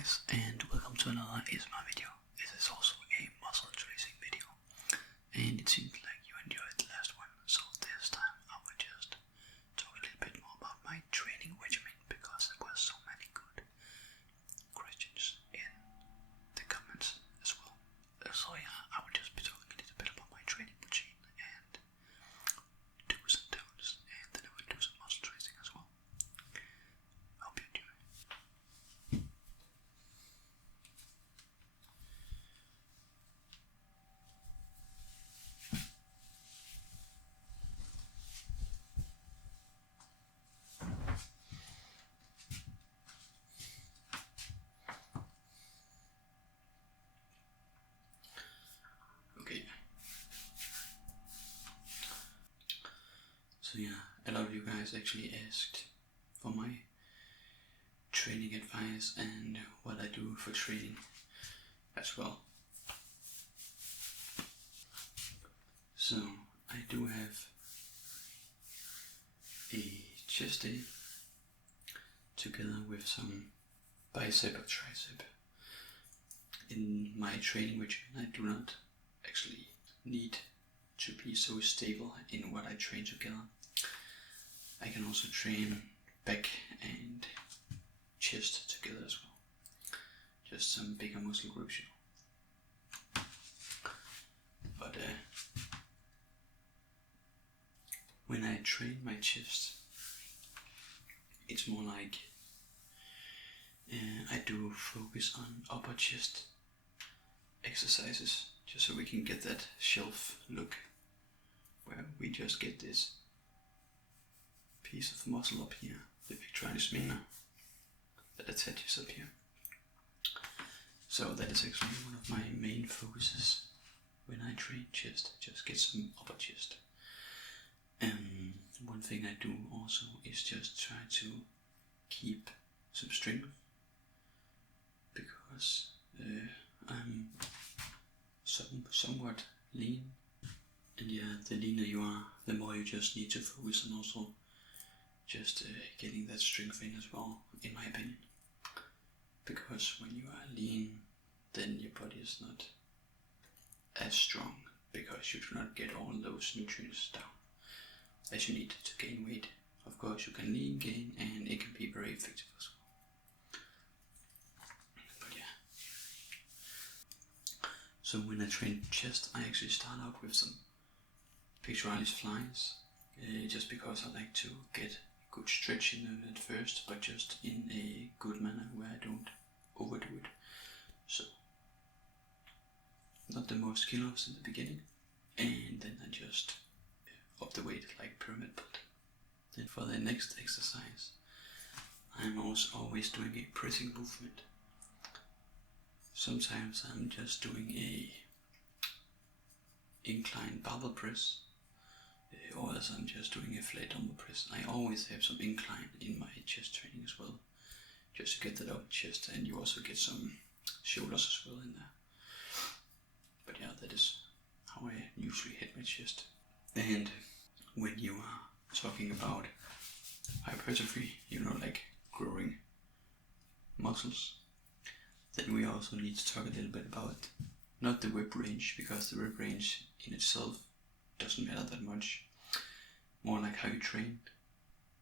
guys, and welcome to another ASMR video. This is also a muscle tracing video, and it seems like you enjoyed the last one, so this time I will just talk a little bit more about my training regimen, because there were so many good questions in the comments as well. So yeah, I will just be talking a little bit about my training routine and do's and don'ts, and then I will do some muscle tracing as well. Hope you enjoy. Okay. So yeah, a lot of you guys actually asked for my training advice and what I do for training as well. So I do have a chest day together with some bicep or tricep. In my training regimen, I do not actually need to be so stable in what I train together. I can also train back and chest together as well. Just some bigger muscle groups, you know. But when I train my chest, it's more like I do focus on upper chest exercises, just so we can get that shelf look, where we just get this piece of muscle up here, the pectoralis minor, that attaches up here. So that is actually one of my main focuses when I train chest, just get some upper chest. And one thing I do also is just try to keep some strength, because I'm somewhat lean, and yeah, the leaner you are, the more you just need to focus on also just getting that strength in as well, in my opinion. Because when you are lean, then your body is not as strong, because you do not get all those nutrients down as you need to gain weight. Of course you can lean gain, and it can be very effective as well. But yeah. So when I train chest, I actually start out with some pectoralis flies, just because I like to get good stretch in them at first, but just in a good manner where I don't overdo it. So not the most kilos in the beginning, and then I just up the weight like pyramid building. Then for the next exercise, I'm also always doing a pressing movement. Sometimes I'm just doing a incline barbell press, or else I'm just doing a flat dumbbell press. I always have some incline in my chest training as well, just to get that upper chest, and you also get some shoulders as well in there. But yeah, that is how I usually hit my chest. And when you are talking about hypertrophy, you know, like growing muscles, then we also need to talk a little bit about not the rep range, because the rep range in itself doesn't matter that much. More like how you train.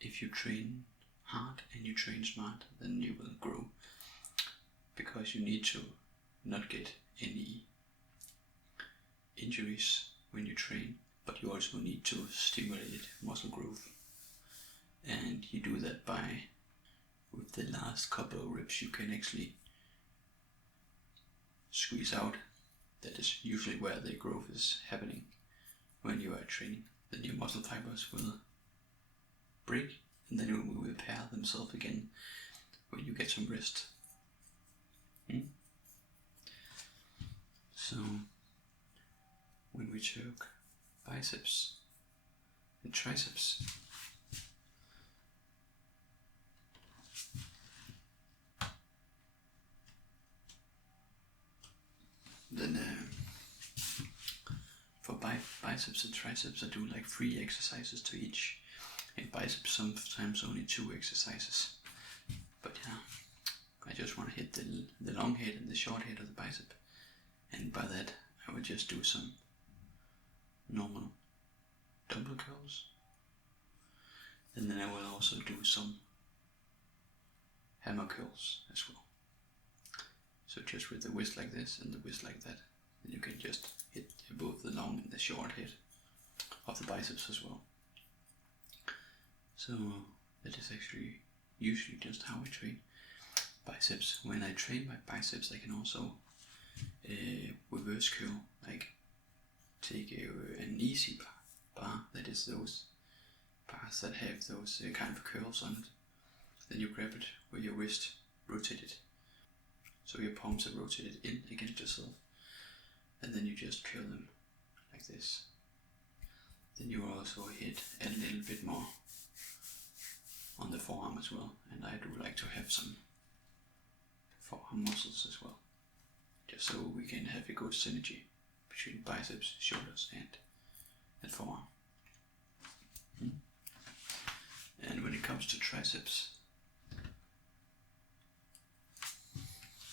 If you train hard and you train smart, then you will grow, because you need to not get any injuries when you train, but you also need to stimulate muscle growth. And you do that by, with the last couple of reps, you can actually squeeze out. That is usually where the growth is happening when you are training. Then your muscle fibers will break, and then it will repair themselves again when you get some rest. So when we talk biceps and triceps, then for biceps and triceps, I do like 3 exercises to each. In biceps, sometimes only 2 exercises. But yeah, I just want to hit the the short head of the bicep, and by that I will just do some normal dumbbell curls, and then I will also do some hammer curls as well. So just with the wrist like this and the wrist like that, then you can just hit both the long and the short head of the biceps as well. So that is actually usually just how I train biceps. When I train my biceps, I can also reverse curl, like take an easy bar, that is those bars that have those kind of curls on it. Then you grab it with your wrist, rotate it, so your palms are rotated in against yourself, and then you just curl them like this. Then you also hit a little bit more on the forearm as well, and I do like to have some forearm muscles as well, just so we can have a good synergy between biceps, shoulders and forearm. And when it comes to triceps,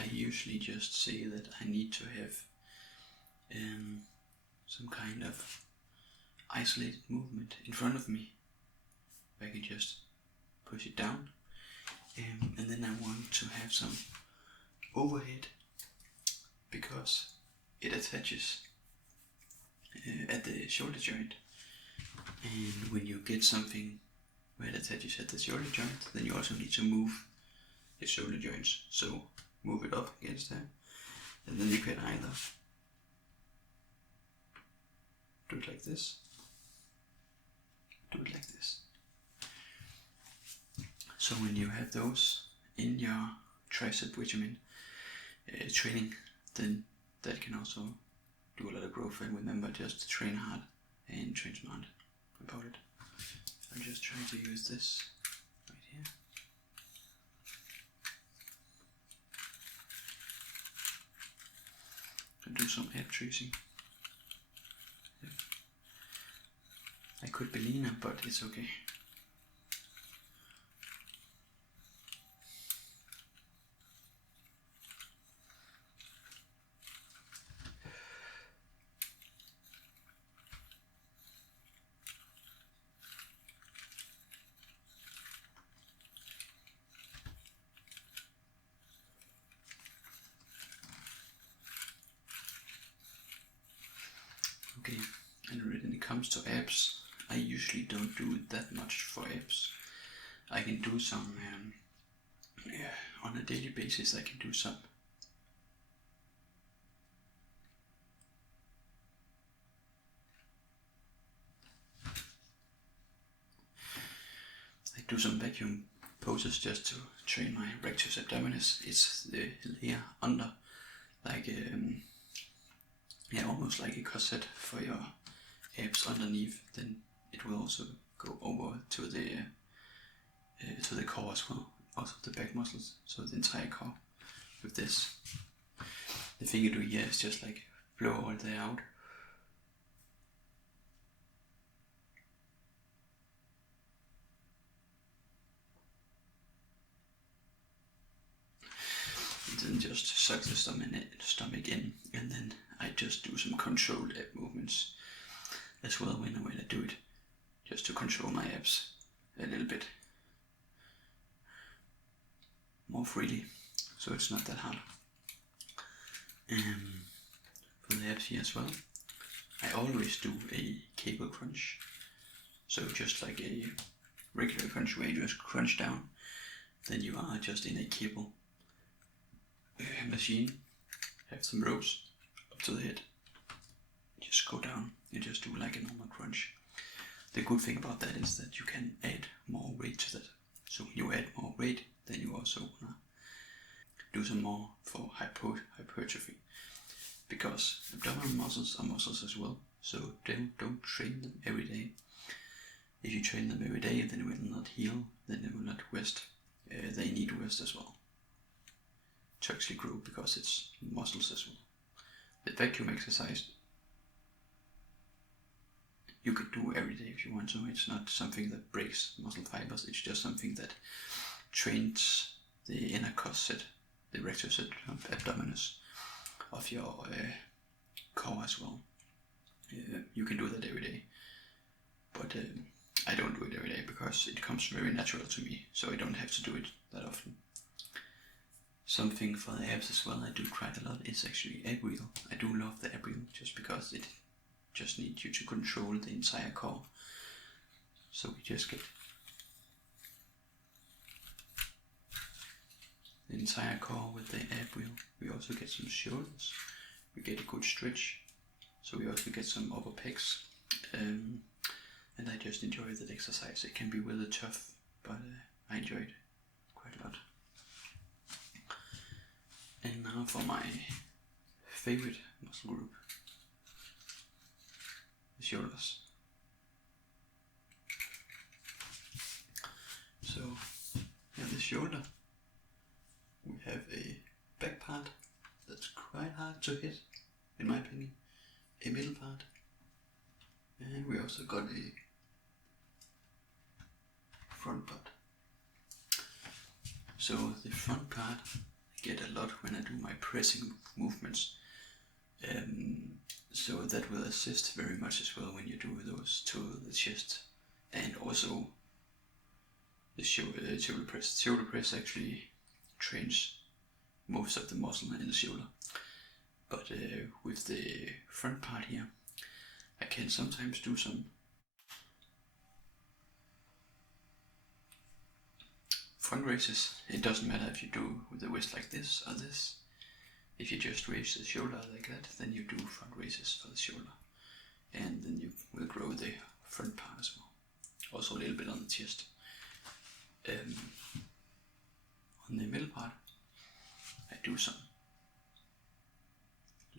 I usually just say that I need to have some kind of isolated movement in front of me. I can just push it down, and then I want to have some overhead, because it attaches at the shoulder joint, and when you get something where it attaches at the shoulder joint, then you also need to move the shoulder joints, so move it up against there, and then you can either do it like this, do it like this. So when you have those in your tricep regimen training, then that can also do a lot of growth. And remember, just train hard and train smart about it. I'm just trying to use this right here. And do some ab tracing. Yeah. I could be leaner, but it's okay. Okay, and when it comes to abs, I usually don't do that much for abs. I can do some, on a daily basis I can do some. I do some vacuum poses just to train my rectus abdominis. It's the layer under, like almost like a corset for your abs underneath. Then it will also go over to the core as well, also the back muscles, so the entire core with this. The thing you do here is just like blow all the air out. And then just suck the stomach in, and then I just do some controlled ab movements as well when I do it, just to control my abs a little bit more freely, so it's not that hard. For the abs here as well, I always do a cable crunch, so just like a regular crunch where you just crunch down, then you are just in a cable machine, have some ropes up to the head, just go down and just do like a normal crunch. The good thing about that is that you can add more weight to that. So when you add more weight, then you also wanna do some more for hypertrophy, because abdominal muscles are muscles as well. So don't train them every day. If you train them every day, then they will not heal, then they will not rest. They need rest as well to actually grow, because it's muscles as well. The vacuum exercise you can do every day if you want to. It's not something that breaks muscle fibers, it's just something that trains the inner corset the requisite abdominus of your core as well. You can do that every day, but I don't do it every day because it comes very natural to me, so I don't have to do it that often. Something for the abs as well I do quite a lot is actually ab wheel. I do love the ab wheel just because it just needs you to control the entire core. So we just get the entire core with the ab wheel. We also get some shoulders. We get a good stretch. So we also get some upper pecs. And I just enjoy that exercise. It can be really tough, but I enjoy it quite a lot. And now for my favorite muscle group, the shoulders. So, yeah, the shoulder, we have a back part that's quite hard to hit, in my opinion, a middle part, and we also got a front part. So the front part I get a lot when I do my pressing movements, so that will assist very much as well when you do those to the chest, and also the shoulder press. Shoulder press actually trains most of the muscle in the shoulder, but with the front part here, I can sometimes do some front raises. It doesn't matter if you do with the wrist like this or this. If you just raise the shoulder like that, then you do front raises for the shoulder, and then you will grow the front part as well. Also a little bit on the chest. On the middle part, I do some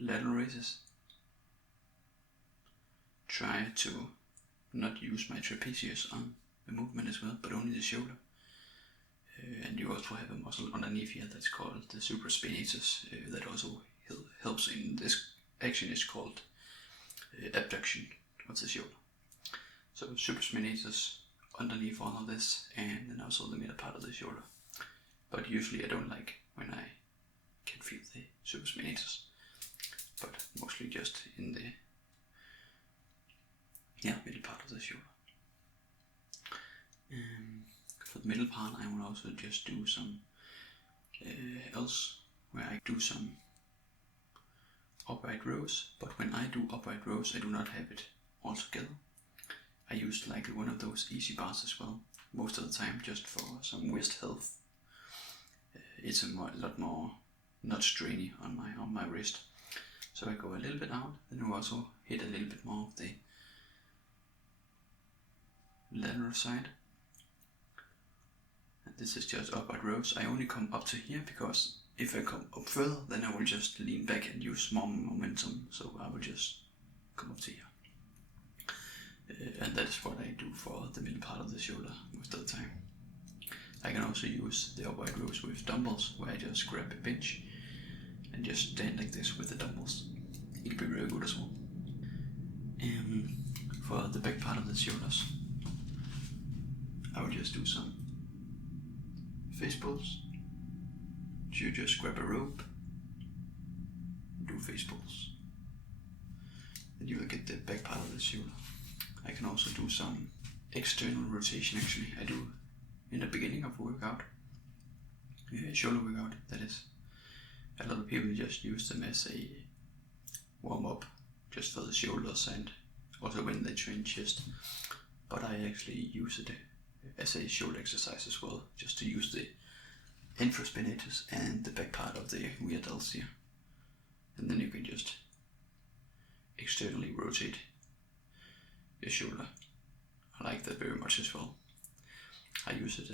lateral raises. Try to not use my trapezius on the movement as well, but only the shoulder. And you also have a muscle underneath here that's called the supraspinatus, that also helps in this action. Is called abduction of the shoulder. So supraspinatus underneath all of this, and then also the middle part of the shoulder. But usually I don't like when I can feel the supraspinatus, but mostly just in the middle part of the shoulder. For the middle part, I will also just do some else where I do some upright rows. But when I do upright rows, I do not have it all together. I use like one of those easy bars as well, most of the time, just for some wrist health. It's a lot more not strainy on my wrist. So I go a little bit out, then I also hit a little bit more of the lateral side. And this is just upright rows. I only come up to here because if I come up further, then I will just lean back and use more momentum. So I will just come up to here. And that is what I do for the middle part of the shoulder most of the time. I can also use the upright rows with dumbbells, where I just grab a bench and just stand like this with the dumbbells. It can be very good as well. And for the back part of the shoulders, I will just do some face pulls. So you just grab a rope, do face pulls, and you will get the back part of the shoulder. I can also do some external rotation. Actually, I do in the beginning of a workout, shoulder workout that is. A lot of people just use them as a warm up just for the shoulders and also when they train chest, but I actually use it as a shoulder exercise as well, just to use the infraspinatus and the back part of the rear delts here, and then you can just externally rotate your shoulder. I like that very much as well. I use it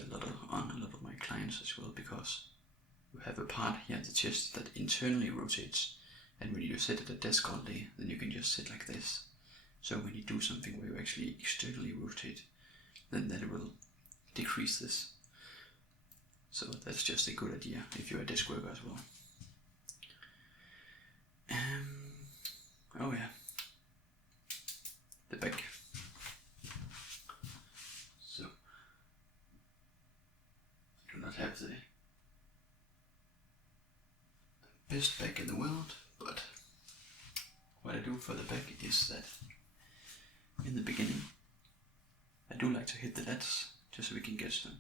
on a lot of my clients as well, because you have a part here at the chest that internally rotates, and when you sit at a desk all day, then you can just sit like this. So when you do something where you actually externally rotate, then that will decrease this. So that's just a good idea if you're a desk worker as well. Oh yeah, the back. So I do not have the best back in the world, but what I do for the back is that in the beginning I do like to hit the lats just so we can get some,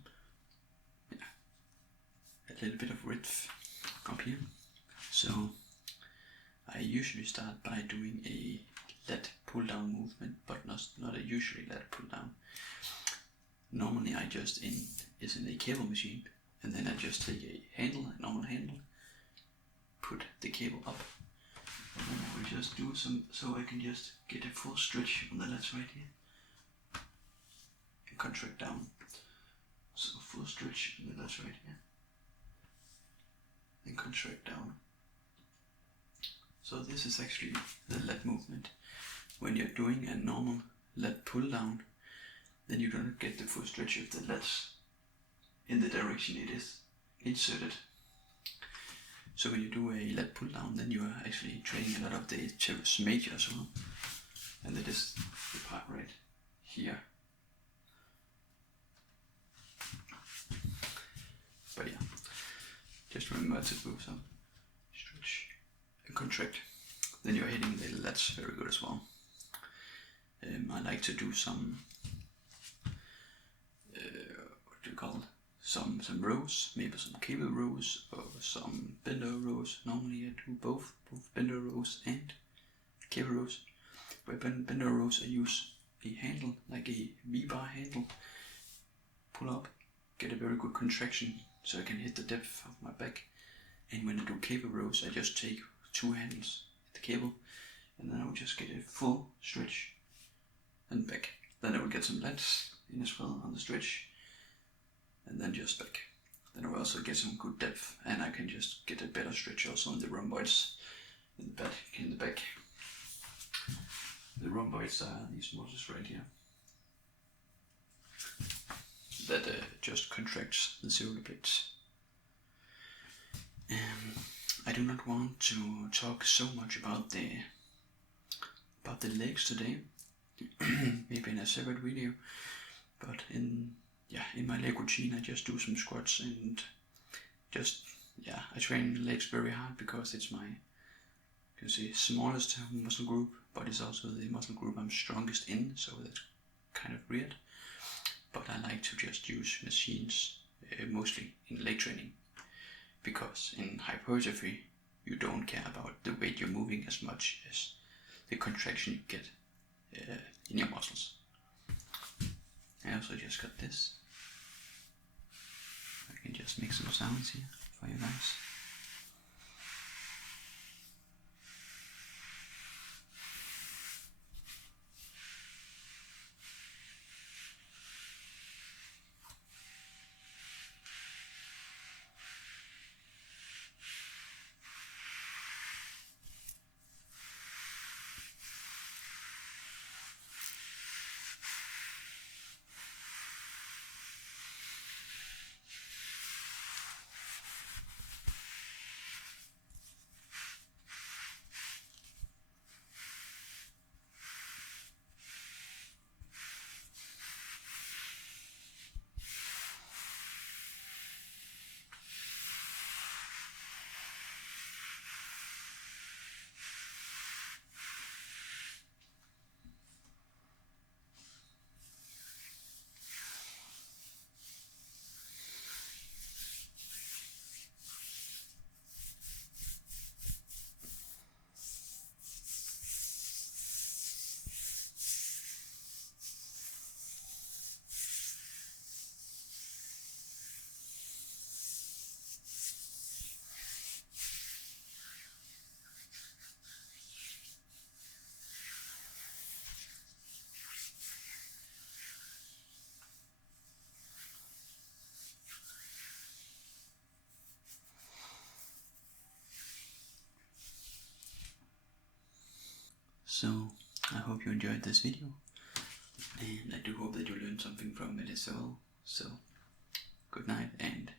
a little bit of width up here. So I usually start by doing a lat pull down movement, but not a usually lat pull down. Normally I just in a cable machine, and then I just take a handle, a normal handle, put the cable up, and then I will just do some, so I can just get a full stretch on the lats right here, and contract down. So full stretch on the lats right here, and contract down. So this is actually the lat movement. When you're doing a normal lat pull down, then you don't get the full stretch of the lats in the direction it is inserted. So when you do a lat pull down, then you are actually training a lot of the teres major as well. And that is the part right here. But yeah, just remember to do some stretch and contract. Then you're hitting the lats very good as well. I like to do some, what do you call it? Some rows, maybe some cable rows or some bender rows. Normally I do both bender rows and cable rows. By bender rows I use a handle, like a V-bar handle, pull up, get a very good contraction so I can hit the depth of my back. And when I do cable rows, I just take two handles at the cable, and then I will just get a full stretch and back. Then I will get some lats in as well on the stretch, and then just back. Then I will also get some good depth, and I can just get a better stretch also on the rhomboids in the back. The rhomboids are these muscles right here that just contracts the shoulder blades. I do not want to talk so much about the legs today. Maybe in a separate video, but in my leg routine I just do some squats and just I train the legs very hard because it's my, you can say, smallest muscle group, but it's also the muscle group I'm strongest in, so that's kind of weird. But I like to just use machines mostly in leg training, because in hypertrophy you don't care about the weight you're moving as much as the contraction you get in your muscles. I also just got this. I can just make some sounds here for you guys. So I hope you enjoyed this video, and I do hope that you learned something from it as well. So good night and